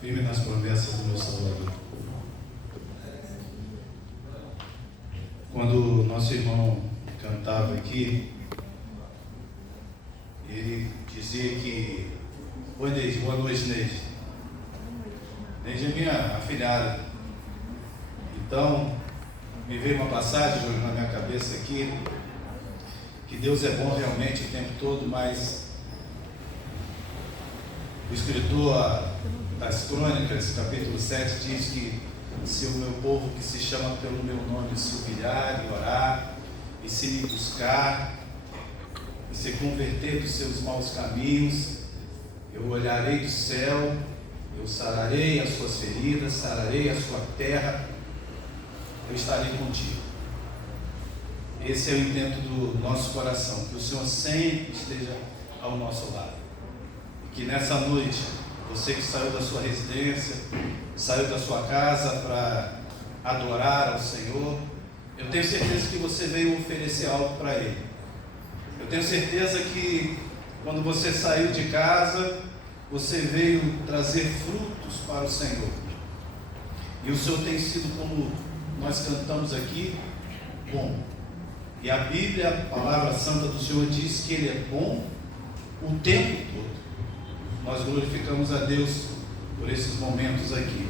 firme nas promessas do meu Salvador. Quando nosso irmão cantava aqui, ele dizia que... Oi, Neide, boa noite, Neide. Neide é minha afilhada. Então, me veio uma passagem na minha cabeça aqui, que Deus é bom realmente o tempo todo, mas o escritor das Crônicas, capítulo 7, diz que se o meu povo que se chama pelo meu nome se humilhar e orar, e se me buscar, e se converter dos seus maus caminhos, eu olharei do céu, eu sararei as suas feridas, sararei a sua terra, eu estarei contigo. Esse é o intento do nosso coração, que o Senhor sempre esteja ao nosso lado. E que nessa noite, você que saiu da sua residência, saiu da sua casa para adorar ao Senhor, eu tenho certeza que você veio oferecer algo para Ele. Eu tenho certeza que quando você saiu de casa, você veio trazer frutos para o Senhor. E o Senhor tem sido, como nós cantamos aqui, bom. E a Bíblia, a palavra santa do Senhor diz que Ele é bom o tempo todo. Nós glorificamos a Deus por esses momentos aqui,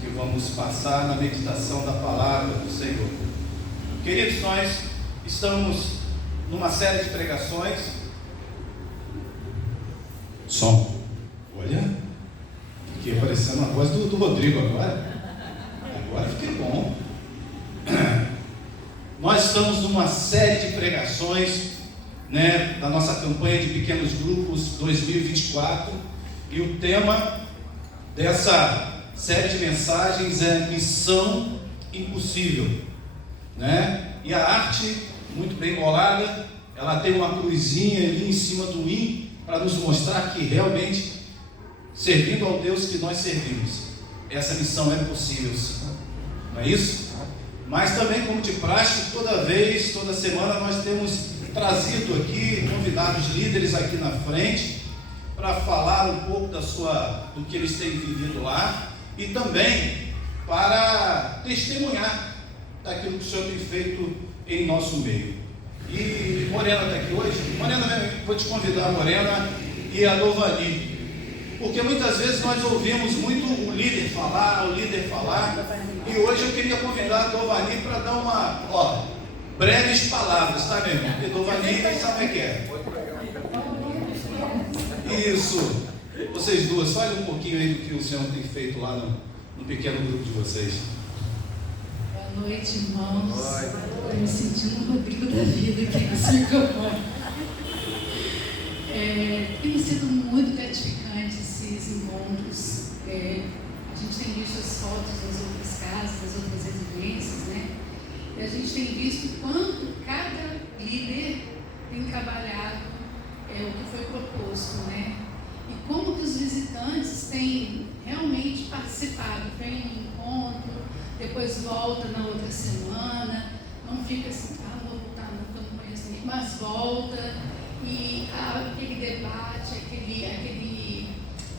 que vamos passar na meditação da palavra do Senhor. Queridos, nós estamos numa série de pregações. Som. Olha, fiquei aparecendo a voz do Rodrigo agora. Agora fiquei bom. Nós estamos numa série de pregações, da nossa campanha de pequenos grupos 2024, e o tema dessa série de mensagens é Missão Impossível, E a arte, muito bem bolada, ela tem uma cruzinha ali em cima do I, para nos mostrar que realmente, servindo ao Deus que nós servimos, essa missão é possível, sim. Não é isso? Mas também, como de praxe, toda semana nós temos trazido aqui convidados líderes aqui na frente para falar um pouco do que eles têm vivido lá e também para testemunhar daquilo que o Senhor tem feito em nosso meio. E Morena está aqui hoje. Morena, vou te convidar, Morena e a Dovani, porque muitas vezes nós ouvimos muito o líder falar, e hoje eu queria convidar a Dovani para dar breves palavras, tá, meu irmão? Porque Dovani sabe o que é. Isso. Vocês duas, falem um pouquinho aí do que o Senhor tem feito lá no pequeno grupo de vocês. Boa noite, irmãos. Estou me sentindo o Rodrigo da vida aqui nesse microfone. Tem sido muito gratificante esses encontros. A gente tem visto as fotos das outras casas, das outras residências, E a gente tem visto quanto cada líder tem trabalhado o que foi proposto, E como que os visitantes têm realmente participado. Vem um encontro, depois volta na outra semana, não fica assim, vou voltar, não conheço ninguém, mas volta, e aquele debate,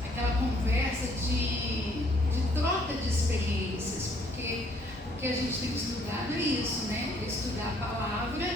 aquela conversa de troca de experiências, porque o que a gente tem estudado é isso, Estudar a palavra,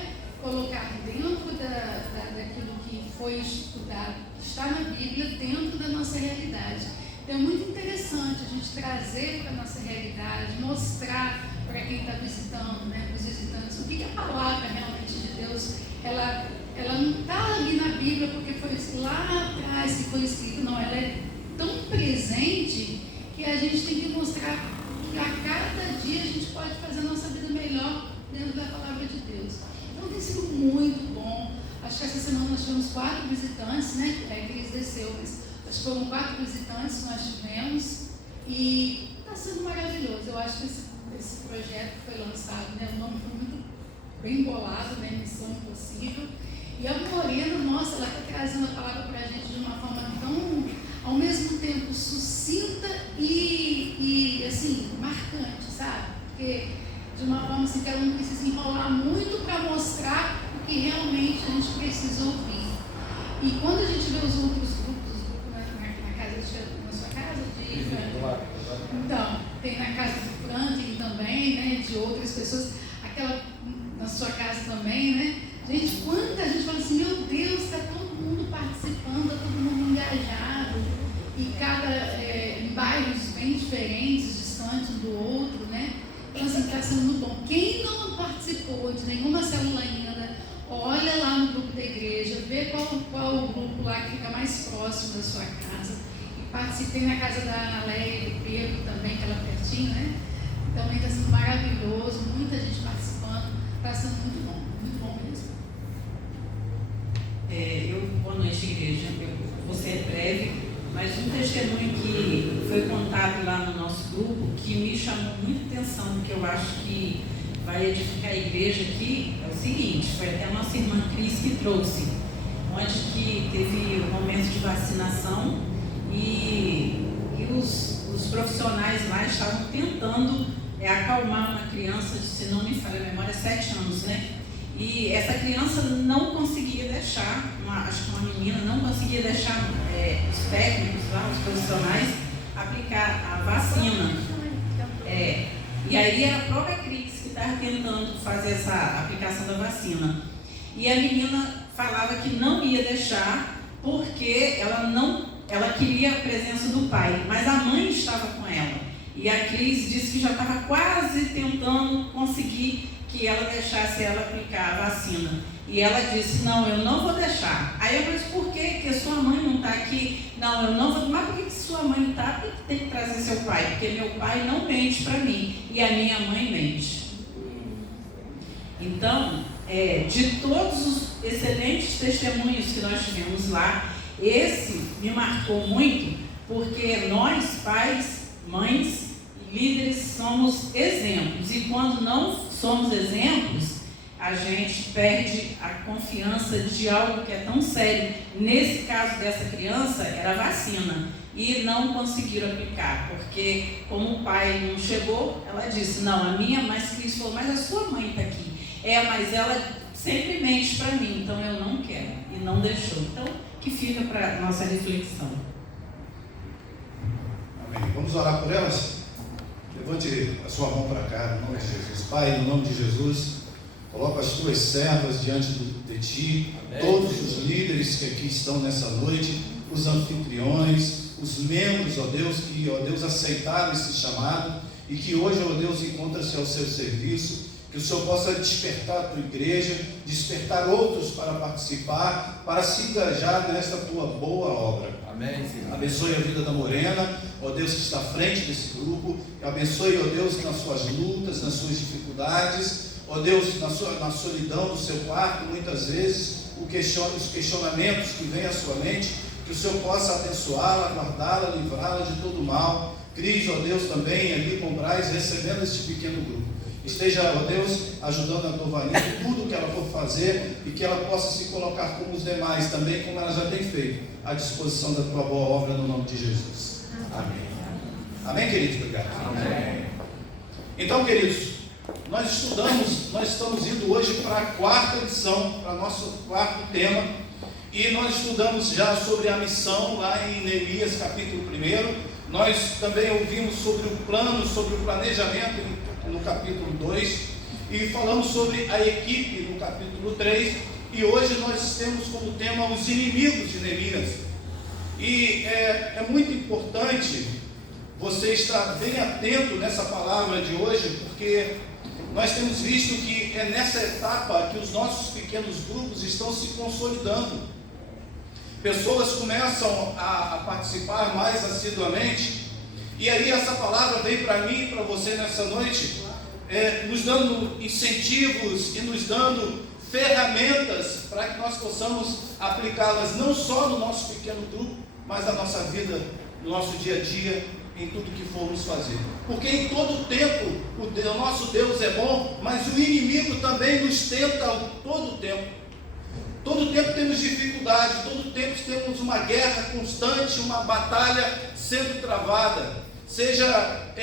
colocar dentro daquilo que foi estudado, que está na Bíblia, dentro da nossa realidade. Então é muito interessante a gente trazer para a nossa realidade, mostrar para quem está visitando, para os visitantes, o que a palavra realmente de Deus, ela não está ali na Bíblia porque foi lá atrás que foi escrito, não, ela é tão presente que a gente tem que mostrar que a cada dia a gente pode fazer a nossa vida melhor dentro da palavra de Deus. Então tem sido muito bom. Acho que essa semana nós tivemos 4 visitantes, que eles desceu, mas acho que foram 4 visitantes que nós tivemos e está sendo maravilhoso. Eu acho que esse projeto que foi lançado, o nome foi muito bem bolado, Missão Impossível. E a Morena, nossa, ela está trazendo a palavra para a gente de uma forma tão, ao mesmo tempo, sucinta e assim, marcante, sabe? Porque de uma forma assim que ela não precisa enrolar muito para mostrar o que realmente a gente precisa ouvir. E quando a gente vê os outros grupos na casa, na sua casa, de tem na casa do Franklin também, né? De outras pessoas, aquela na sua casa também, né? Gente, quanta gente fala assim, meu Deus, está todo mundo participando, está todo mundo engajado, e em bairros bem diferentes, distantes um do outro, né? Então, assim, está sendo muito bom. Quem não participou de nenhuma célula ainda, olha lá no grupo da igreja, vê qual o grupo lá que fica mais próximo da sua casa. E participei na casa da Ana Leia e do Pedro também, que ela é pertinho, né? Também está sendo maravilhoso, muita gente participando, está sendo muito bom mesmo. Boa noite, igreja. Eu vou ser breve, mas um testemunho que foi contado lá no nosso grupo que me chamou muita atenção, que eu acho que vai edificar a igreja aqui, é o seguinte: foi até a nossa irmã Cris que trouxe, onde que teve um momento de vacinação e os profissionais lá estavam tentando acalmar uma criança de, se não me falha a memória, 7 anos, né? E essa criança não conseguia deixar, acho que uma menina não conseguia deixar os técnicos lá, os profissionais, aplicar a vacina. E aí era a própria Cris que estava tentando fazer essa aplicação da vacina. E a menina falava que não ia deixar porque ela queria a presença do pai, mas a mãe estava com ela. E a Cris disse que já estava quase tentando conseguir que ela deixasse ela aplicar a vacina. E ela disse, não, eu não vou deixar. Aí eu disse, por quê? Porque sua mãe não está aqui. Não, eu não vou. Mas por que sua mãe não está? Por que tem que trazer seu pai? Porque meu pai não mente para mim e a minha mãe mente. Então, de todos os excelentes testemunhos que nós tivemos lá, esse me marcou muito, porque nós, pais, mães, líderes, somos exemplos. E quando não somos exemplos, a gente perde a confiança de algo que é tão sério. Nesse caso dessa criança, era a vacina. E não conseguiram aplicar, porque como o pai não chegou, ela disse, não, a minha, mas Cris falou, mas a sua mãe está aqui. Mas ela sempre mente para mim, então eu não quero. E não deixou. Então, que fica para a nossa reflexão. Amém. Vamos orar por elas? Levante a sua mão para cá, no nome de Jesus. Pai, no nome de Jesus, coloca as tuas servas diante de ti. Amém. Todos os líderes que aqui estão nessa noite, os anfitriões, os membros, ó Deus, que, ó Deus, aceitaram esse chamado e que hoje, ó Deus, encontra-se ao seu serviço. Que o Senhor possa despertar a tua igreja, despertar outros para participar, para se engajar nesta tua boa obra. Amém, Senhor. Abençoe a vida da Morena, ó Deus, que está à frente desse grupo. Abençoe, ó Deus, nas suas lutas, nas suas dificuldades, ó Deus, na solidão do seu quarto, muitas vezes, os questionamentos que vêm à sua mente, que o Senhor possa abençoá-la, guardá-la, livrá-la de todo mal. Cris, ó Deus, também ali com Braz, recebendo este pequeno grupo. Esteja, ó Deus, ajudando a Tovani em tudo que ela for fazer e que ela possa se colocar como os demais também, como ela já tem feito, à disposição da tua boa obra no nome de Jesus. Amém. Amém, queridos? Obrigado. Amém. Então, queridos, nós estamos indo hoje para a 4ª edição, para nosso 4º tema, e nós estudamos já sobre a missão lá em Neemias, capítulo 1. Nós também ouvimos sobre o plano, sobre o planejamento no capítulo 2, e falamos sobre a equipe no capítulo 3, e hoje nós temos como tema os inimigos de Neemias. E é muito importante você estar bem atento nessa palavra de hoje, porque nós temos visto que é nessa etapa que os nossos pequenos grupos estão se consolidando. Pessoas começam a participar mais assiduamente. E aí essa palavra veio para mim e para você nessa noite, nos dando incentivos e nos dando ferramentas para que nós possamos aplicá-las não só no nosso pequeno grupo, mas na nossa vida, no nosso dia a dia, em tudo que formos fazer. Porque em todo tempo o nosso Deus é bom, mas o inimigo também nos tenta todo o tempo. Todo tempo temos dificuldade, todo tempo temos uma guerra constante, uma batalha sendo travada, seja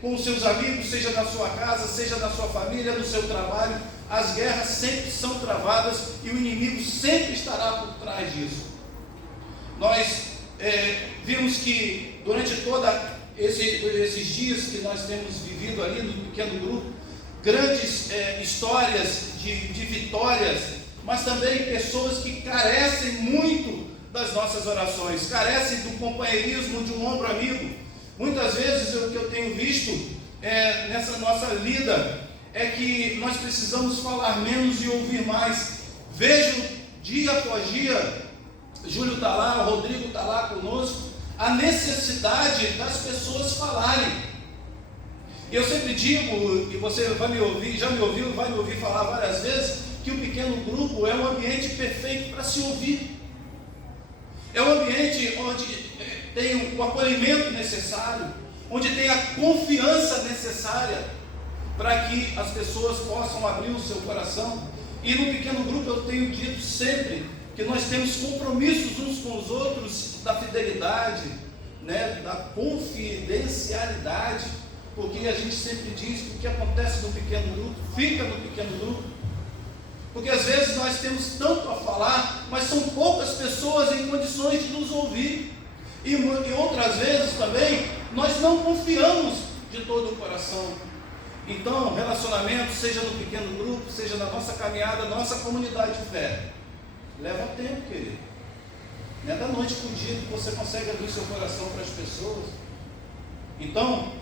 com os seus amigos, seja na sua casa, seja na sua família, no seu trabalho. As guerras sempre são travadas e o inimigo sempre estará por trás disso. Nós vimos que durante toda esses dias que nós temos vivido ali no pequeno grupo, grandes histórias de vitórias, mas também pessoas que carecem muito das nossas orações, carecem do companheirismo de um ombro amigo. Muitas vezes o que eu tenho visto nessa nossa lida é que nós precisamos falar menos e ouvir mais. Vejo dia após dia, Júlio está lá, o Rodrigo está lá conosco, a necessidade das pessoas falarem. Eu sempre digo, e você vai me ouvir, já me ouviu, vai me ouvir falar várias vezes, que o pequeno grupo é um ambiente perfeito para se ouvir. É um ambiente onde tem o acolhimento necessário, onde tem a confiança necessária para que as pessoas possam abrir o seu coração. E no pequeno grupo eu tenho dito sempre que nós temos compromissos uns com os outros da fidelidade, né, da confidencialidade, porque a gente sempre diz que o que acontece no pequeno grupo, fica no pequeno grupo, porque às vezes nós temos tanto a falar, mas são poucas pessoas em condições de nos ouvir, e outras vezes também, nós não confiamos de todo o coração. Então, relacionamento, seja no pequeno grupo, seja na nossa caminhada, nossa comunidade de fé, leva tempo, querido. Não é da noite para o dia que você consegue abrir seu coração para as pessoas. Então,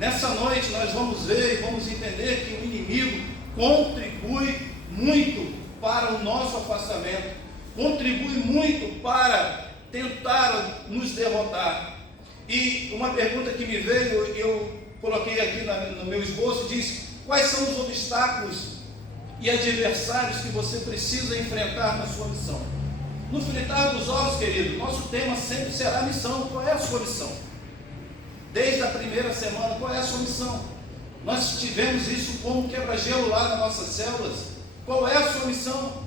nessa noite nós vamos ver e vamos entender que o inimigo contribui muito para o nosso afastamento, contribui muito para tentar nos derrotar. E uma pergunta que me veio, eu coloquei aqui no meu esboço, diz: quais são os obstáculos e adversários que você precisa enfrentar na sua missão? No fritar dos ovos, querido, nosso tema sempre será missão. Qual é a sua missão? Desde a primeira semana, qual é a sua missão? Nós tivemos isso como quebra-gelo lá nas nossas células. Qual é a sua missão?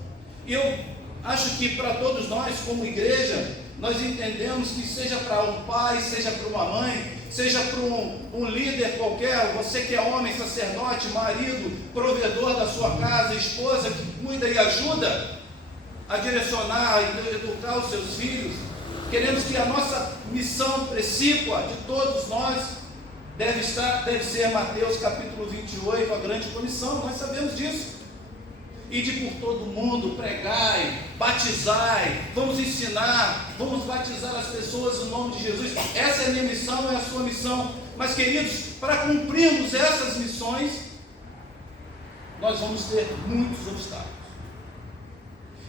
E eu acho que para todos nós, como igreja, nós entendemos que seja para um pai, seja para uma mãe, seja para um líder qualquer, você que é homem, sacerdote, marido, provedor da sua casa, esposa que cuida e ajuda a direcionar, a educar os seus filhos, queremos que a nossa missão precípua de todos nós deve ser Mateus capítulo 28, a grande comissão. Nós sabemos disso. Ide por todo mundo, pregai, batizai, vamos ensinar, vamos batizar as pessoas no nome de Jesus. Essa é a minha missão, é a sua missão. Mas, queridos, para cumprirmos essas missões, nós vamos ter muitos obstáculos.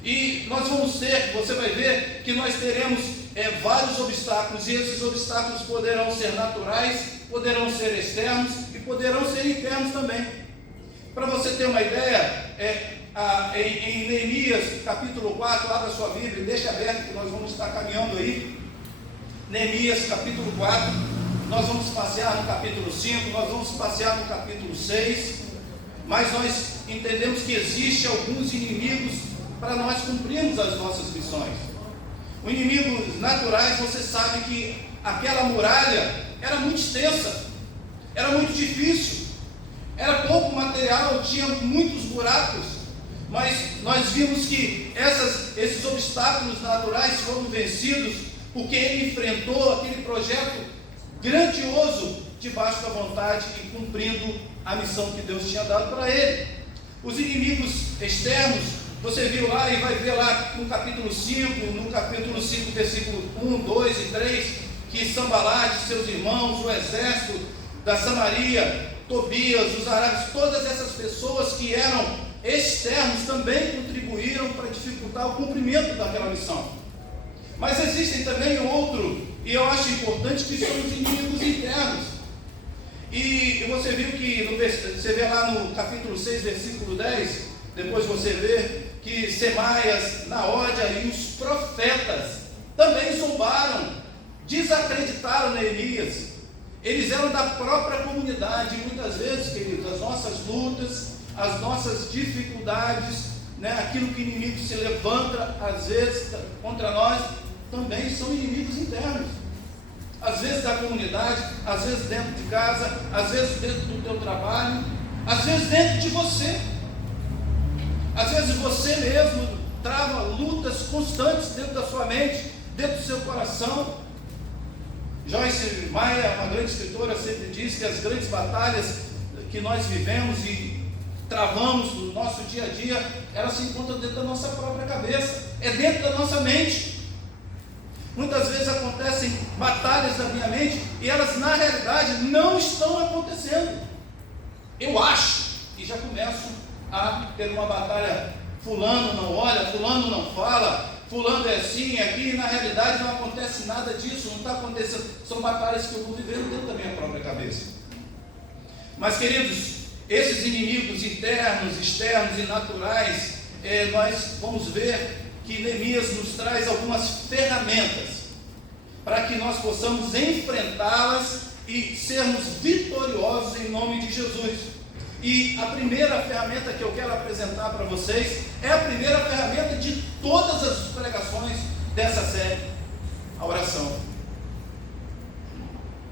E nós vamos ter, você vai ver que nós teremos vários obstáculos, e esses obstáculos poderão ser naturais, poderão ser externos e poderão ser internos também. Para você ter uma ideia, em Neemias capítulo 4, abra sua Bíblia, deixa aberto que nós vamos estar caminhando aí. Neemias capítulo 4, nós vamos passear no capítulo 5, nós vamos passear no capítulo 6, mas nós entendemos que existem alguns inimigos para nós cumprirmos as nossas missões. Os inimigos naturais, você sabe que aquela muralha era muito extensa, era muito difícil, era pouco material, tinha muitos buracos, mas nós vimos que esses obstáculos naturais foram vencidos porque ele enfrentou aquele projeto grandioso debaixo da vontade e cumprindo a missão que Deus tinha dado para ele. Os inimigos externos, você viu lá e vai ver lá no capítulo 5, versículo 1, 2 e 3, que Sambalate, seus irmãos, o exército da Samaria, Tobias, os arábios, todas essas pessoas que eram externos também contribuíram para dificultar o cumprimento daquela missão. Mas existem também outro, e eu acho importante, que são os inimigos internos. E você viu que você vê lá no capítulo 6, versículo 10, depois você vê que Semaias, Naódia e os profetas também zombaram, desacreditaram Neemias. Eles eram da própria comunidade, e muitas vezes, queridos, as nossas lutas, as nossas dificuldades, aquilo que o inimigo se levanta, às vezes, contra nós, também são inimigos internos. Às vezes da comunidade, às vezes dentro de casa, às vezes dentro do teu trabalho, às vezes dentro de você. Às vezes você mesmo trava lutas constantes dentro da sua mente, dentro do seu coração. Joyce Meyer, uma grande escritora, sempre diz que as grandes batalhas que nós vivemos e travamos no nosso dia a dia, elas se encontram dentro da nossa própria cabeça, é dentro da nossa mente. Muitas vezes acontecem batalhas na minha mente e elas na realidade não estão acontecendo. Eu acho, e já começo a ter uma batalha, fulano não olha, fulano não fala, fulano é assim, aqui, e na realidade não acontece nada disso, não está acontecendo. São batalhas que eu vou vivendo dentro da minha própria cabeça. Mas, queridos, esses inimigos internos, externos e naturais, nós vamos ver que Neemias nos traz algumas ferramentas para que nós possamos enfrentá-las e sermos vitoriosos em nome de Jesus. E a primeira ferramenta que eu quero apresentar para vocês é a primeira ferramenta de todas as pregações dessa série, a oração.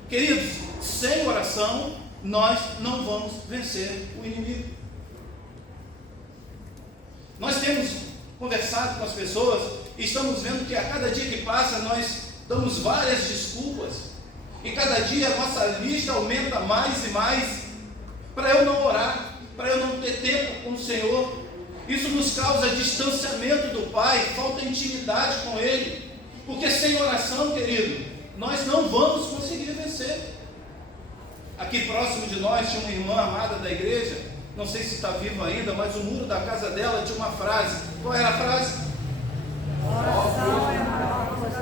Queridos, sem oração nós não vamos vencer o inimigo. Nós temos conversado com as pessoas e estamos vendo que a cada dia que passa nós damos várias desculpas e cada dia a nossa lista aumenta mais e mais para eu não orar, para eu não ter tempo com o Senhor. Isso nos causa distanciamento do Pai, falta intimidade com Ele, porque sem oração, querido, nós não vamos conseguir vencer. Aqui próximo de nós tinha uma irmã amada da igreja, não sei se está viva ainda, mas o muro da casa dela tinha uma frase. Qual era a frase?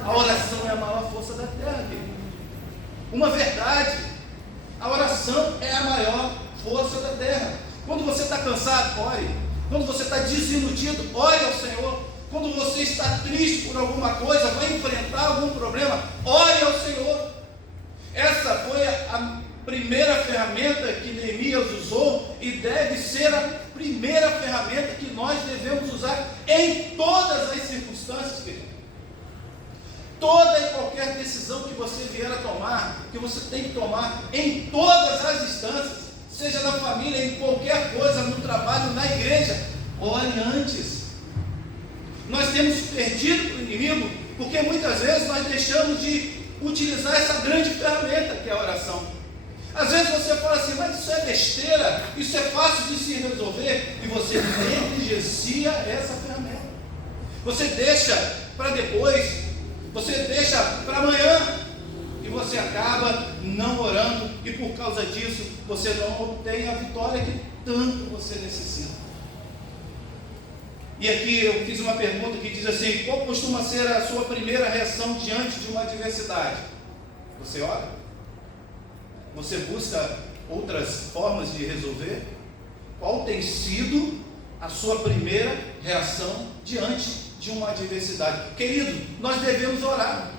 A oração é a maior força da terra, querido. Uma verdade, a oração é a maior força da terra. Quando você está cansado, ore. Quando você está desiludido, ore ao Senhor. Quando você está triste por alguma coisa, vai enfrentar algum problema, ore ao Senhor. Essa foi a primeira ferramenta que Neemias usou e deve ser a primeira ferramenta que nós devemos usar em todas as circunstâncias, querido. Toda e qualquer decisão que você vier a tomar, que você tem que tomar em todas as instâncias, seja na família, em qualquer coisa, no trabalho, na igreja, ore antes. Nós temos perdido para o inimigo, porque muitas vezes nós deixamos de utilizar essa grande ferramenta que é a oração. Às vezes você fala assim, mas isso é besteira, isso é fácil de se resolver, e você negligencia essa ferramenta. Você deixa para depois, você deixa para amanhã, e você acaba não orando, e por causa disso você não obtém a vitória que tanto você necessita. E aqui eu fiz uma pergunta que diz assim: qual costuma ser a sua primeira reação diante de uma adversidade? Você ora? Você busca outras formas de resolver? Qual tem sido a sua primeira reação diante de uma adversidade? Querido, nós devemos orar.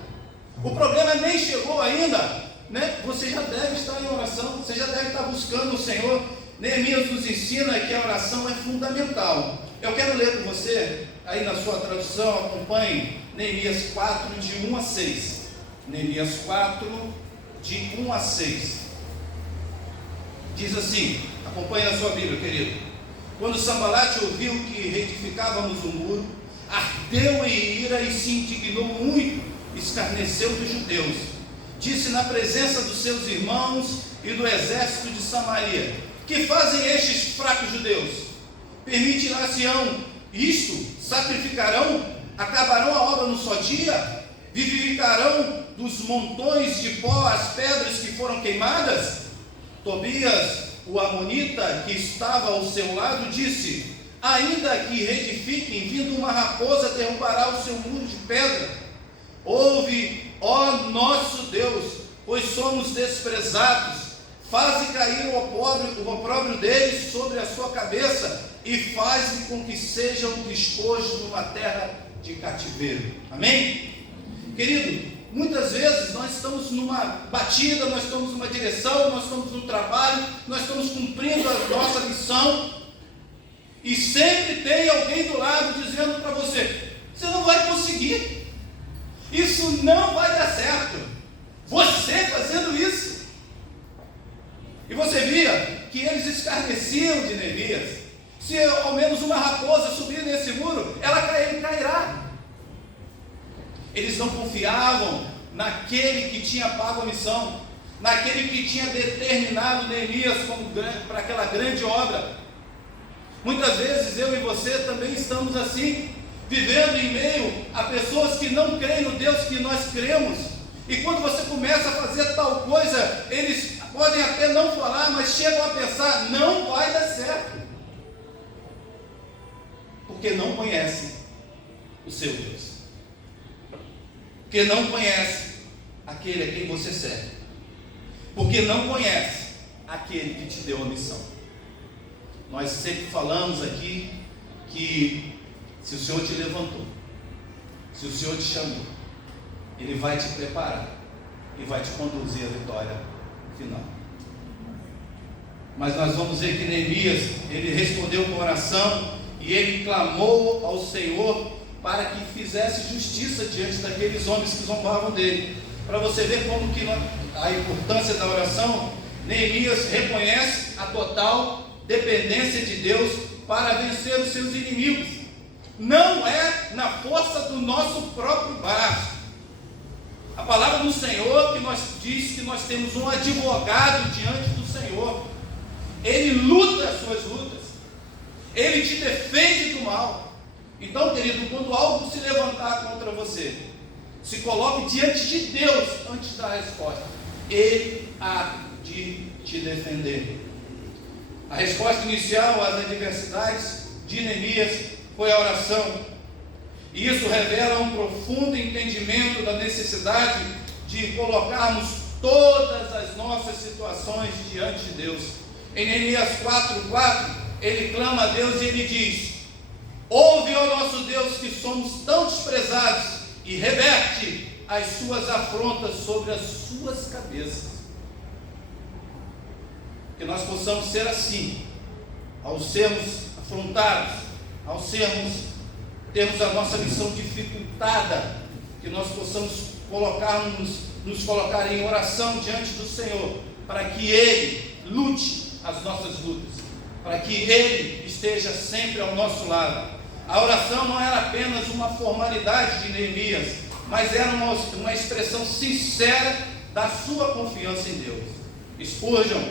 O problema nem chegou ainda, né? Você já deve estar em oração, você já deve estar buscando o Senhor. Neemias nos ensina que a oração é fundamental. Eu quero ler com você, aí na sua tradução, acompanhe Neemias 4, de 1 a 6. Neemias 4, de 1 a 6. Diz assim, acompanhe na sua Bíblia, querido. Quando Sambalate ouviu que reedificávamos o muro, ardeu em ira e se indignou muito, escarneceu dos judeus. Disse na presença dos seus irmãos e do exército de Samaria: que fazem estes fracos judeus? Permitirá-se-ão isto? Sacrificarão? Acabarão a obra num só dia? Vivificarão dos montões de pó as pedras que foram queimadas? Tobias, o amonita, que estava ao seu lado, disse: ainda que reedifiquem, vindo uma raposa derrubará o seu muro de pedra. Ouve, ó nosso Deus, pois somos desprezados. Faze cair o opróbrio deles sobre a sua cabeça e faz com que sejam despojos numa terra de cativeiro. Amém? Querido, muitas vezes nós estamos numa batida, nós estamos numa direção, nós estamos no trabalho, nós estamos cumprindo a nossa missão, e sempre tem alguém do lado dizendo para você: você não vai conseguir, isso não vai dar certo, você fazendo isso. E você via que eles escarneciam de Neemias. Se ao menos uma raposa subir nesse muro, ele cairá. Eles não confiavam naquele que tinha pago a missão, naquele que tinha determinado Neemias para aquela grande obra. Muitas vezes eu e você também estamos assim, vivendo em meio a pessoas que não creem no Deus que nós cremos, e quando você começa a fazer tal coisa, eles podem até não falar, mas chegam a pensar, não vai dar certo, porque não conhecem o seu Deus, porque não conhece aquele a quem você serve, porque não conhece aquele que te deu a missão. Nós sempre falamos aqui que se o Senhor te levantou, se o Senhor te chamou, Ele vai te preparar e vai te conduzir à vitória final. Mas nós vamos ver que Neemias, ele respondeu com oração e ele clamou ao Senhor para que fizesse justiça diante daqueles homens que zombavam dele. Para você ver como que a importância da oração, Neemias reconhece a total dependência de Deus para vencer os seus inimigos. Não é na força do nosso próprio braço. A palavra do Senhor que nós diz que nós temos um advogado diante do Senhor. Ele luta as suas lutas, Ele te defende do mal. Então, querido, quando algo se levantar contra você, se coloque diante de Deus antes da resposta. Ele há de te defender. A resposta inicial às adversidades de Neemias foi a oração. E isso revela um profundo entendimento da necessidade de colocarmos todas as nossas situações diante de Deus. Em Neemias 4:4, ele clama a Deus e ele diz: ouve, ó nosso Deus, que somos tão desprezados, e reverte as suas afrontas sobre as suas cabeças. Que nós possamos ser assim, ao sermos afrontados, ao termos a nossa missão dificultada, que nós possamos nos colocar em oração diante do Senhor, para que Ele lute as nossas lutas, para que Ele esteja sempre ao nosso lado. A oração não era apenas uma formalidade de Neemias, mas era uma expressão sincera da sua confiança em Deus. Spurgeon,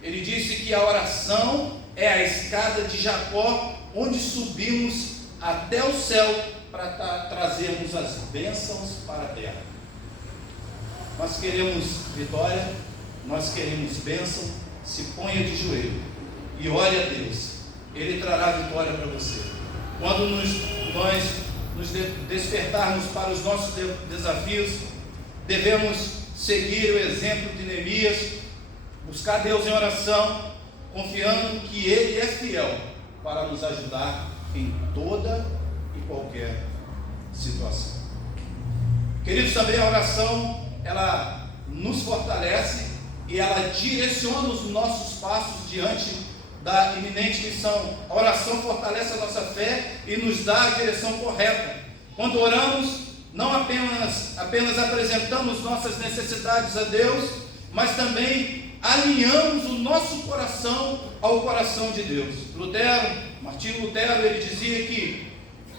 ele disse que a oração é a escada de Jacó, onde subimos até o céu para trazermos as bênçãos para a terra. Nós queremos vitória, nós queremos bênção. Se ponha de joelho e ore a Deus, Ele trará vitória para você. Quando nós nos despertarmos para os nossos desafios, devemos seguir o exemplo de Neemias, buscar Deus em oração, confiando que Ele é fiel para nos ajudar em toda e qualquer situação. Queridos, também a oração, ela nos fortalece e ela direciona os nossos passos diante da iminente missão. A oração fortalece a nossa fé e nos dá a direção correta. Quando oramos, não apenas apresentamos nossas necessidades a Deus, mas também alinhamos o nosso coração ao coração de Deus. Martinho Lutero, ele dizia que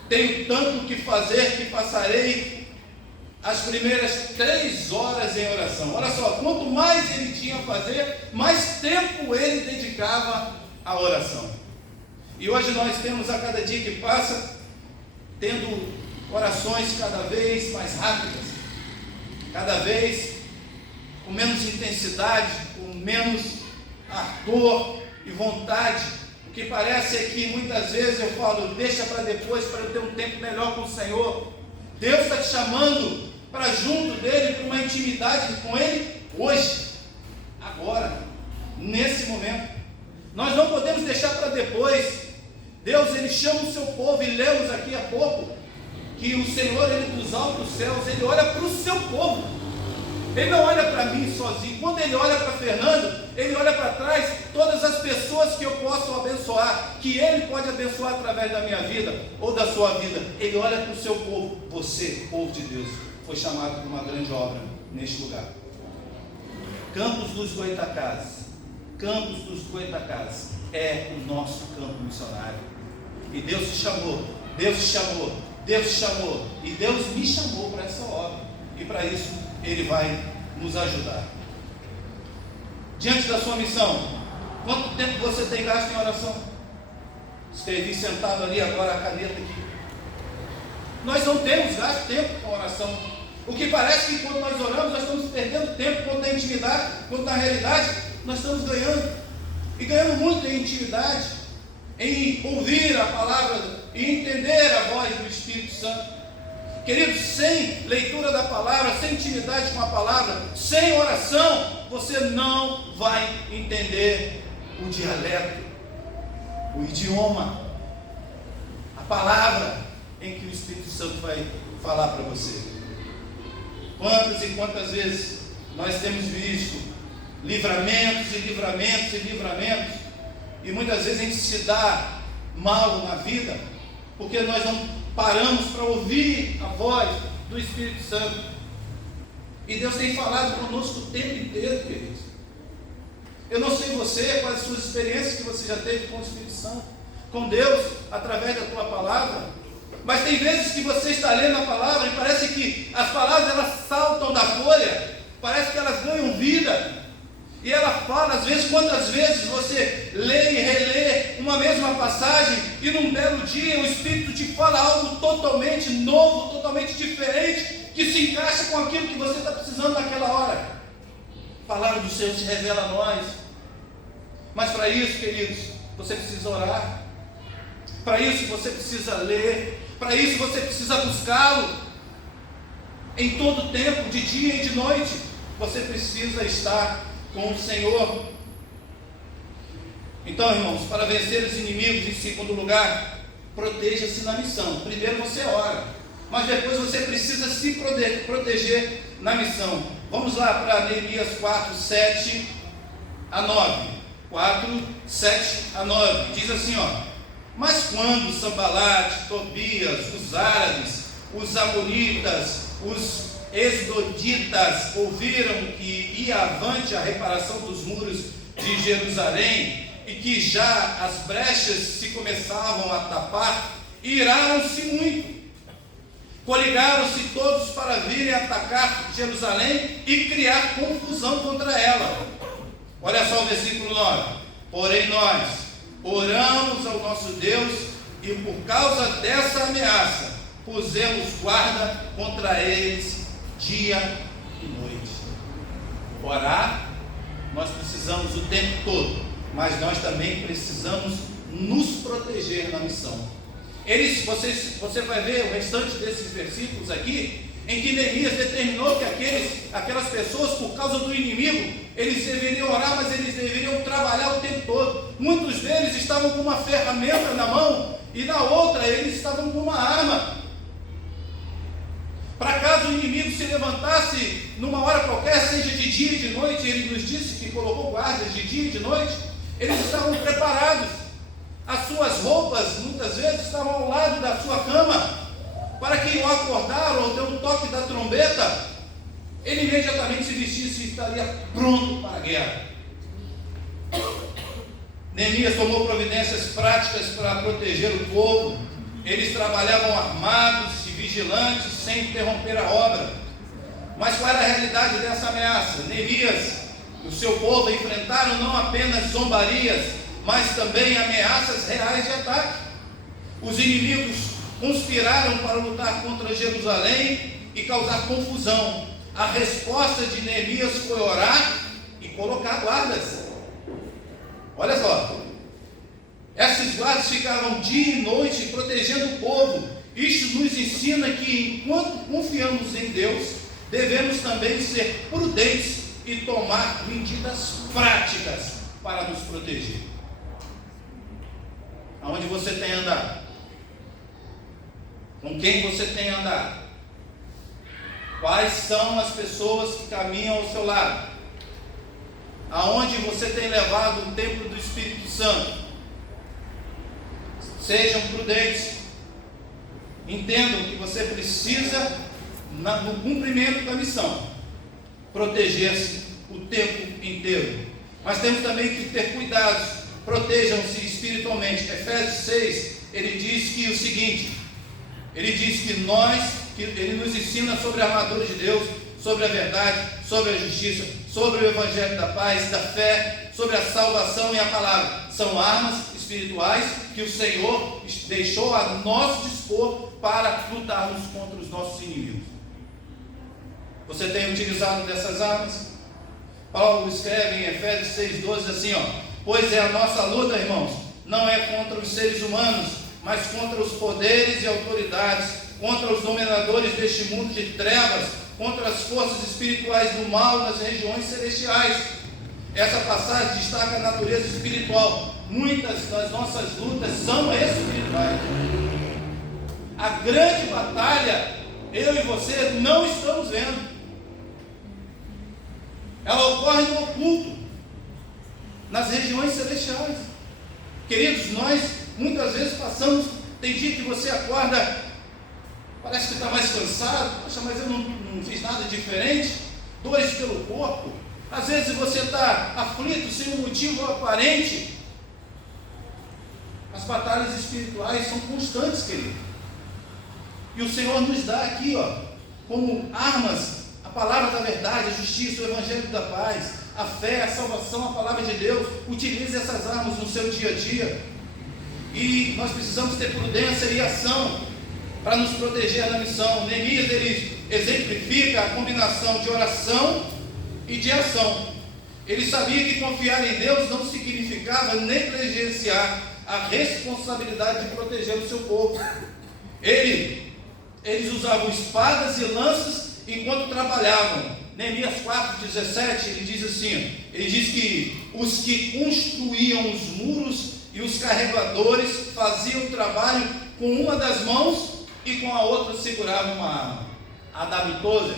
tenho tanto que fazer que passarei as primeiras 3 horas em oração. Olha só, quanto mais ele tinha a fazer, mais tempo ele dedicava à oração. E hoje nós temos, a cada dia que passa, tendo orações cada vez mais rápidas, cada vez com menos intensidade, com menos ardor e vontade. O que parece é que muitas vezes eu falo, deixa para depois, para eu ter um tempo melhor com o Senhor. Deus está te chamando para junto dEle, para uma intimidade com Ele, hoje, agora, nesse momento. Nós não podemos deixar para depois. Deus, Ele chama o seu povo, e lemos aqui há pouco, que o Senhor, Ele dos altos céus, Ele olha para o seu povo. Ele não olha para mim sozinho. Quando Ele olha para Fernando, Ele olha para trás todas as pessoas que eu posso abençoar, que Ele pode abençoar através da minha vida ou da sua vida. Ele olha para o seu povo. Você, povo de Deus, foi chamado para uma grande obra neste lugar. Campos dos Goitacazes é o nosso campo missionário. E Deus te chamou, e Deus me chamou para essa obra. E para isso Ele vai nos ajudar. Diante da sua missão, quanto tempo você tem gasto em oração? Escrevi sentado ali agora a caneta aqui. Nós não temos gasto tempo com oração. O que parece que quando nós oramos, nós estamos perdendo tempo, quando na intimidade, quando na realidade, nós estamos ganhando. E ganhando muito em intimidade, em ouvir a palavra e entender a voz do Espírito Santo. Queridos, sem leitura da palavra, sem intimidade com a palavra, sem oração, você não vai entender o dialeto, o idioma, a palavra em que o Espírito Santo vai falar para você. Quantas e quantas vezes nós temos visto livramentos e livramentos e livramentos, e muitas vezes a gente se dá mal na vida, porque nós não paramos para ouvir a voz do Espírito Santo. E Deus tem falado conosco o tempo inteiro, queridos. Eu não sei você, quais as suas experiências que você já teve com o Espírito Santo, com Deus, através da tua palavra. Mas tem vezes que você está lendo a palavra e parece que as palavras elas saltam da folha, parece que elas ganham vida. E ela fala, às vezes, quantas vezes você lê e relê uma mesma passagem e num belo dia o Espírito te fala algo totalmente novo, totalmente diferente, que se encaixa com aquilo que você está precisando naquela hora. A palavra do Senhor se revela a nós. Mas para isso, queridos, você precisa orar. Para isso você precisa ler. Para isso você precisa buscá-lo. Em todo tempo, de dia e de noite, você precisa estar com o Senhor. Então, irmãos, para vencer os inimigos, em segundo lugar, proteja-se na missão. Primeiro você ora, mas depois você precisa se proteger na missão. Vamos lá para Neemias 4, 7 a 9. 4, 7 a 9. Diz assim, mas quando Sambalate, Tobias, os árabes, os amonitas, os esdoditas ouviram que ia avante a reparação dos muros de Jerusalém e que já as brechas se começavam a tapar, iraram-se muito. Coligaram-se todos para virem atacar Jerusalém e criar confusão contra ela. Olha só o versículo 9. Porém nós oramos ao nosso Deus e por causa dessa ameaça pusemos guarda contra eles dia e noite. Orar, nós precisamos o tempo todo, mas nós também precisamos nos proteger na missão. Você vai ver o restante desses versículos aqui, em que Neemias determinou que aquelas pessoas, por causa do inimigo, eles deveriam orar, mas eles deveriam trabalhar o tempo todo. Muitos deles estavam com uma ferramenta na mão, e na outra eles estavam com uma arma. Para caso o inimigo se levantasse numa hora qualquer, seja de dia e de noite, ele nos disse que colocou guardas de dia e de noite, eles estavam preparados. As suas roupas, muitas vezes, estavam ao lado da sua cama, para que ao acordar ou ter um toque da trombeta, ele imediatamente se vestisse e estaria pronto para a guerra. Neemias tomou providências práticas para proteger o povo. Eles trabalhavam armados e vigilantes sem interromper a obra. Mas qual era a realidade dessa ameaça? Neemias e o seu povo enfrentaram não apenas zombarias, mas também ameaças reais de ataque. Os inimigos conspiraram para lutar contra Jerusalém e causar confusão. A resposta de Neemias foi orar e colocar guardas. Olha só, esses guardas ficavam dia e noite protegendo o povo. Isto nos ensina que enquanto confiamos em Deus, devemos também ser prudentes e tomar medidas práticas para nos proteger. Aonde você tem andado? Com quem você tem andado? Quais são as pessoas que caminham ao seu lado? Aonde você tem levado o templo do Espírito Santo? Sejam prudentes. Entendam que você precisa, no cumprimento da missão, proteger-se o tempo inteiro. Mas temos também que ter cuidado. Protejam-se espiritualmente. Efésios 6, ele diz que o seguinte, ele diz que ele nos ensina sobre a armadura de Deus, sobre a verdade, sobre a justiça, sobre o evangelho da paz, da fé, sobre a salvação e a palavra. São armas espirituais que o Senhor deixou a nosso dispor para lutarmos contra os nossos inimigos. Você tem utilizado dessas armas? Paulo escreve em Efésios 6,12 assim, pois é a nossa luta, irmãos, não é contra os seres humanos, mas contra os poderes e autoridades, contra os dominadores deste mundo de trevas, contra as forças espirituais do mal nas regiões celestiais. Essa passagem destaca a natureza espiritual. Muitas das nossas lutas são espirituais. A grande batalha, eu e você não estamos vendo. Ela ocorre no oculto, nas regiões celestiais. Queridos, nós muitas vezes passamos, tem dia que você acorda, parece que está mais cansado, poxa, mas eu não fiz nada diferente, dores pelo corpo, às vezes você está aflito sem um motivo aparente. As batalhas espirituais são constantes, querido, e o Senhor nos dá aqui, como armas, a palavra da verdade, a justiça, o evangelho da paz, a fé, a salvação, a palavra de Deus. Utilize essas armas no seu dia a dia, e nós precisamos ter prudência e ação para nos proteger na missão. Neemias, ele exemplifica a combinação de oração e de ação. Ele sabia que confiar em Deus não significava negligenciar a responsabilidade de proteger o seu povo. Eles usavam espadas e lanças enquanto trabalhavam. Neemias 4,17, ele diz assim, ele diz que os que construíam os muros e os carregadores faziam o trabalho com uma das mãos e com a outra seguravam uma arma. A.W. Tozer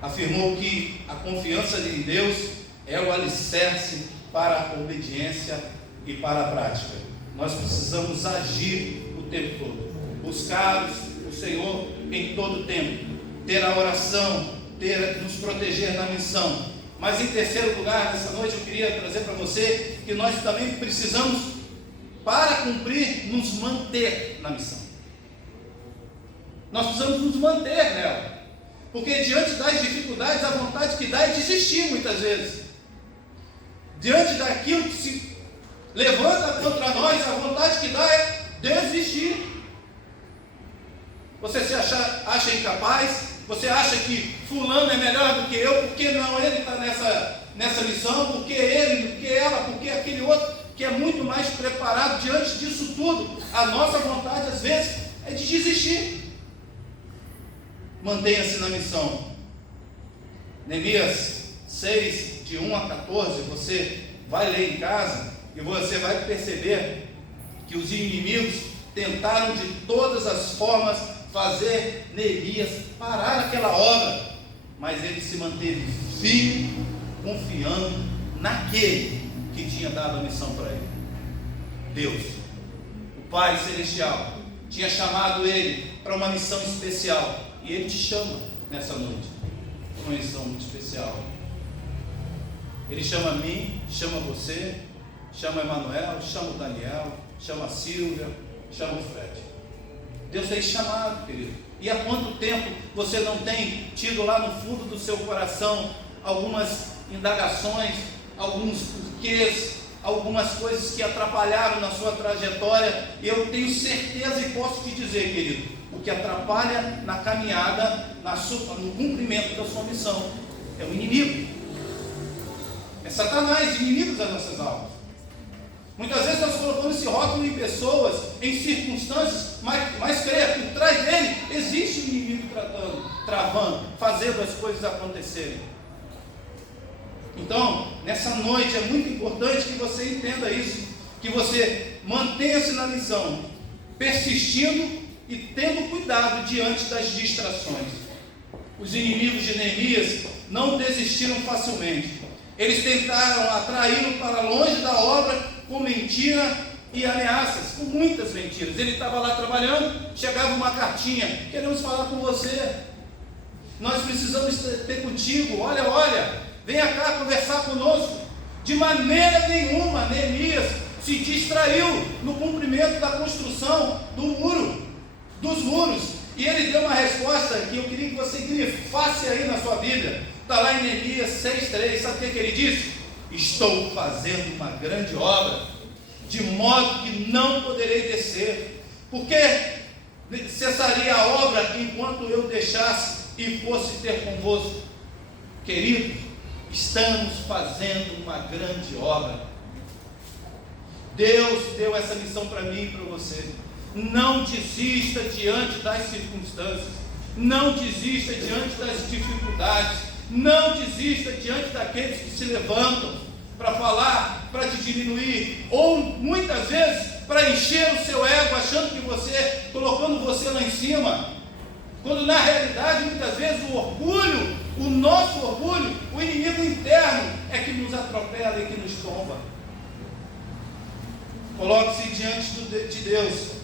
afirmou que a confiança em Deus é o alicerce para a obediência e para a prática. Nós precisamos agir o tempo todo, buscar o Senhor em todo o tempo, ter a oração, nos proteger na missão. Mas em terceiro lugar, nessa noite eu queria trazer para você que nós também precisamos, para cumprir, nos manter na missão. Nós precisamos nos manter nela, porque diante das dificuldades, a vontade que dá é desistir muitas vezes. Diante daquilo que se levanta contra nós, a vontade que dá é desistir. Você se acha incapaz, você acha que fulano é melhor do que eu, porque não ele está nessa missão, porque ele, porque ela, porque aquele outro, que é muito mais preparado. Diante disso tudo, a nossa vontade às vezes é de desistir. Mantenha-se na missão. Neemias 6, de 1 a 14, você vai ler em casa e você vai perceber que os inimigos tentaram de todas as formas fazer Neemias parar aquela obra, mas ele se manteve firme, confiando naquele que tinha dado a missão para ele. Deus, o Pai Celestial, tinha chamado ele para uma missão especial, e ele te chama nessa noite para uma missão muito especial. Ele chama a mim, chama você, chama Emanuel, chama o Daniel, chama a Silvia, chama o Fred. Deus tem chamado, querido. E há quanto tempo você não tem tido lá no fundo do seu coração algumas indagações, alguns porquês, algumas coisas que atrapalharam na sua trajetória? E eu tenho certeza e posso te dizer, querido, o que atrapalha na caminhada, no cumprimento da sua missão, é o inimigo. É Satanás, inimigo das nossas almas. Muitas vezes nós colocamos esse rótulo em pessoas, em circunstâncias, mas creia, por trás dele existe um inimigo travando, fazendo as coisas acontecerem. Então, nessa noite é muito importante que você entenda isso, que você mantenha-se na missão, persistindo e tendo cuidado diante das distrações. Os inimigos de Neemias não desistiram facilmente. Eles tentaram atraí-lo para longe da obra com mentira e ameaças, com muitas mentiras. Ele estava lá trabalhando, chegava uma cartinha: queremos falar com você, nós precisamos ter contigo, olha, venha cá conversar conosco. De maneira nenhuma Neemias se distraiu no cumprimento da construção dos muros. E ele deu uma resposta que eu queria que você grifasse aí na sua Bíblia. Está lá em Neemias 6,3. Sabe o que ele disse? Estou fazendo uma grande obra, de modo que não poderei descer, porque cessaria a obra enquanto eu deixasse e fosse ter convosco. Queridos, estamos fazendo uma grande obra. Deus deu essa missão para mim e para você. Não desista diante das circunstâncias, não desista diante das dificuldades, não desista diante daqueles que se levantam para falar, para te diminuir, ou muitas vezes para encher o seu ego, achando que você, colocando você lá em cima, quando na realidade muitas vezes o orgulho, o nosso orgulho, o inimigo interno é que nos atropela e que nos tomba. Coloque-se diante de Deus.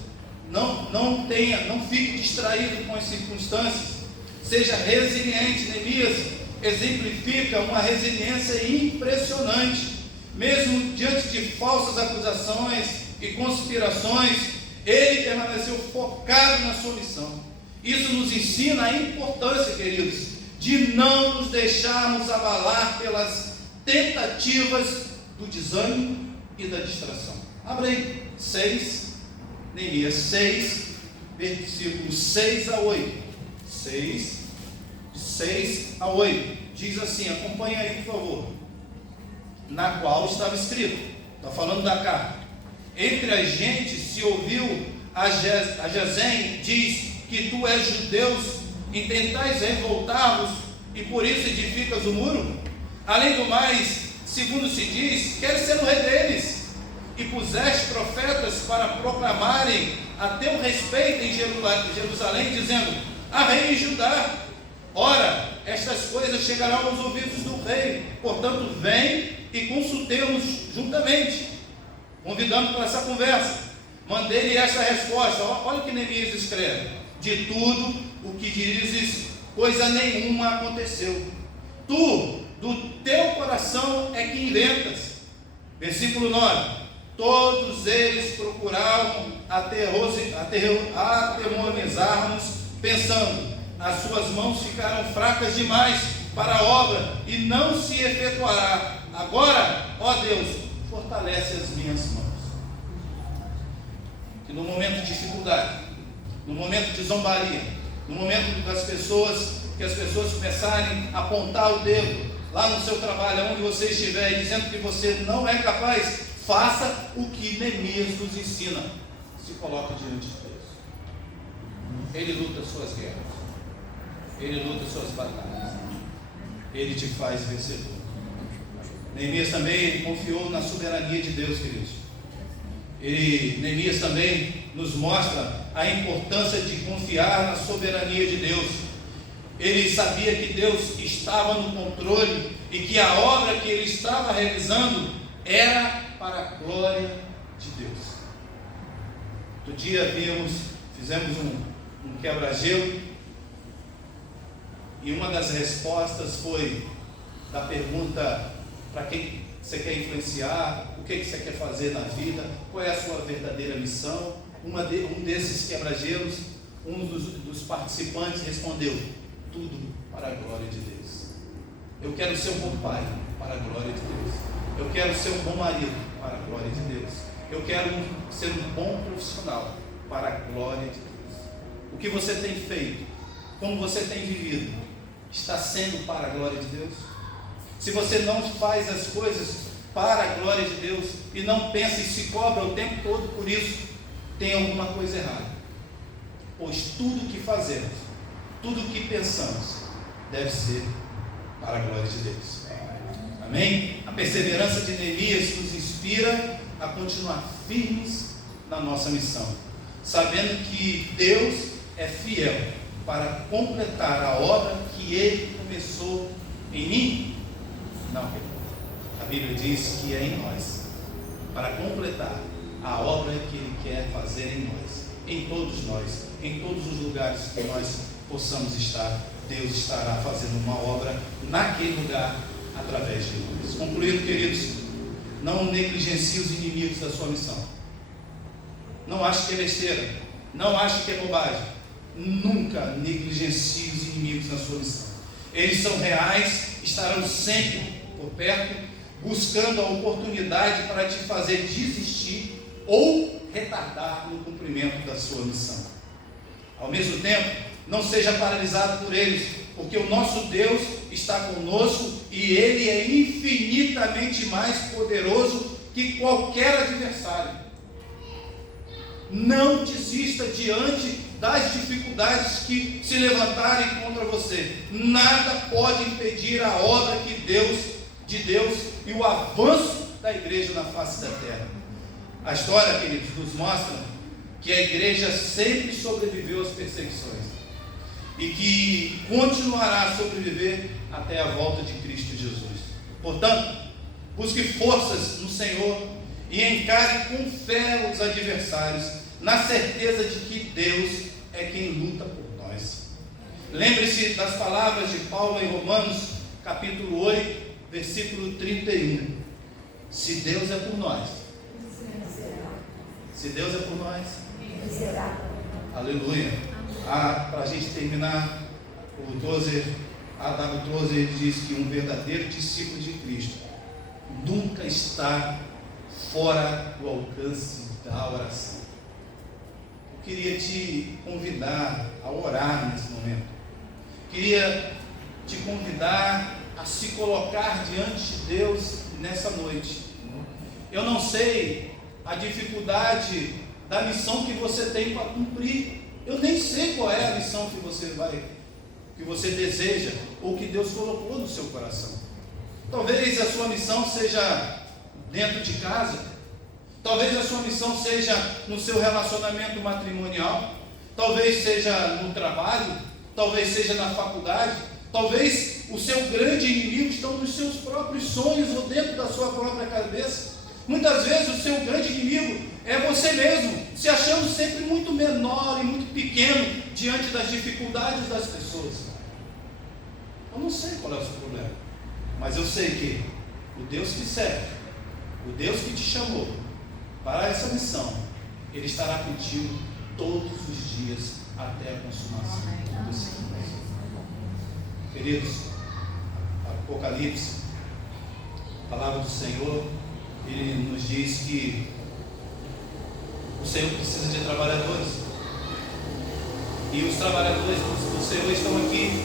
Não fique distraído com as circunstâncias. Seja resiliente. Neemias exemplifica uma resiliência impressionante. Mesmo diante de falsas acusações e conspirações, ele permaneceu focado na sua missão. Isso nos ensina a importância, queridos, de não nos deixarmos abalar pelas tentativas do desânimo e da distração. Abra aí, Neemias 6, versículos 6 a 8. 6 a 8. Diz assim, acompanha aí por favor. Na qual estava escrito, está falando da carta. Entre as gentes se ouviu a Gesem, diz que tu és judeus, e tentais revoltar-vos, e por isso edificas o muro. Além do mais, segundo se diz, queres ser o rei deles, e puseste profetas para proclamarem a teu respeito em Jerusalém, dizendo, há rei em Judá. Ora, estas coisas chegarão aos ouvidos do rei, portanto vem e consultemos juntamente, convidando para essa conversa. Mandei-lhe esta resposta. Olha o que Neemias escreve: de tudo o que dizes, coisa nenhuma aconteceu. Tu, do teu coração é que inventas. Versículo 9. Todos eles procuravam atemorizar-nos, pensando, as suas mãos ficaram fracas demais para a obra e não se efetuará. Agora, ó Deus, fortalece as minhas mãos. Que no momento de dificuldade, no momento de zombaria, no momento que as pessoas começarem a apontar o dedo lá no seu trabalho, onde você estiver, dizendo que você não é capaz, faça o que Neemias nos ensina. Se coloque diante de Deus. Ele luta suas guerras, ele luta suas batalhas, ele te faz vencedor. Neemias também confiou na soberania de Deus, queridos. Neemias também nos mostra a importância de confiar na soberania de Deus. Ele sabia que Deus estava no controle e que a obra que ele estava realizando era para a glória de Deus. Outro dia fizemos um quebra-gelo, e uma das respostas foi da pergunta: para quem você quer influenciar, o que você quer fazer na vida, qual é a sua verdadeira missão? Um desses quebra-gelos, um dos participantes respondeu: tudo para a glória de Deus. Eu quero ser um bom pai para a glória de Deus. Eu quero ser um bom marido para a glória de Deus. Eu quero ser um bom profissional para a glória de Deus. O que você tem feito, como você tem vivido, está sendo para a glória de Deus? Se você não faz as coisas para a glória de Deus e não pensa e se cobra o tempo todo por isso, tem alguma coisa errada. Pois tudo que fazemos, tudo que pensamos, deve ser para a glória de Deus. Amém? A perseverança de Neemias nos inspira a continuar firmes na nossa missão, sabendo que Deus é fiel para completar a obra que Ele começou em mim. Não, a Bíblia diz que é em nós, para completar a obra que Ele quer fazer em nós, em todos nós, em todos os lugares que nós possamos estar. Deus estará fazendo uma obra naquele lugar através de nós. Concluindo, queridos, não negligencie os inimigos da sua missão. Não ache que é besteira, não ache que é bobagem. nunca negligencie os inimigos na sua missão. Eles são reais, estarão sempre por perto, buscando a oportunidade para te fazer desistir ou retardar no cumprimento da sua missão. Ao mesmo tempo, não seja paralisado por eles, porque o nosso Deus está conosco e Ele é infinitamente mais poderoso que qualquer adversário. Não desista diante das dificuldades que se levantarem contra você. Nada pode impedir a obra de Deus e o avanço da igreja na face da terra. A história, queridos, nos mostra que a igreja sempre sobreviveu às perseguições e que continuará a sobreviver até a volta de Cristo Jesus. Portanto, busque forças no Senhor e encare com fé os adversários, na certeza de que Deus é quem luta por nós. Lembre-se das palavras de Paulo em Romanos, capítulo 8, versículo 31. Se Deus é por nós, se Deus é por nós, aleluia. Para a gente terminar, a W. Tozer diz que um verdadeiro discípulo de Cristo nunca está fora do alcance da oração. Eu queria te convidar a orar nesse momento. Queria te convidar a se colocar diante de Deus nessa noite. Eu não sei a dificuldade da missão que você tem para cumprir. Eu nem sei qual é a missão que você deseja ou que Deus colocou no seu coração. Talvez a sua missão seja dentro de casa. Talvez a sua missão seja no seu relacionamento matrimonial. Talvez seja no trabalho. Talvez seja na faculdade. Talvez o seu grande inimigo estão nos seus próprios sonhos ou dentro da sua própria cabeça. Muitas vezes o seu grande inimigo é você mesmo, se achando sempre muito menor e muito pequeno diante das dificuldades das pessoas. Eu não sei qual é o seu problema, mas eu sei que o Deus que serve, o Deus que te chamou para essa missão, Ele estará contigo todos os dias até a consumação dos séculos. Queridos, Apocalipse, a palavra do Senhor, Ele nos diz que o Senhor precisa de trabalhadores, e os trabalhadores do Senhor estão aqui.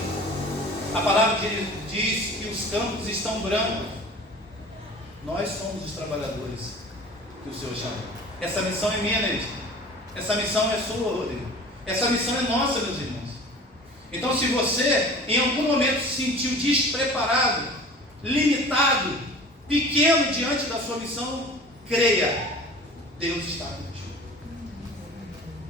A palavra dele diz que os campos estão brancos. Nós somos os trabalhadores que o Senhor chama. Essa missão é minha, gente. Essa missão é sua, Rodrigo. Essa missão é nossa, meus irmãos. Então, se você em algum momento se sentiu despreparado, limitado, pequeno diante da sua missão, creia, Deus está contigo.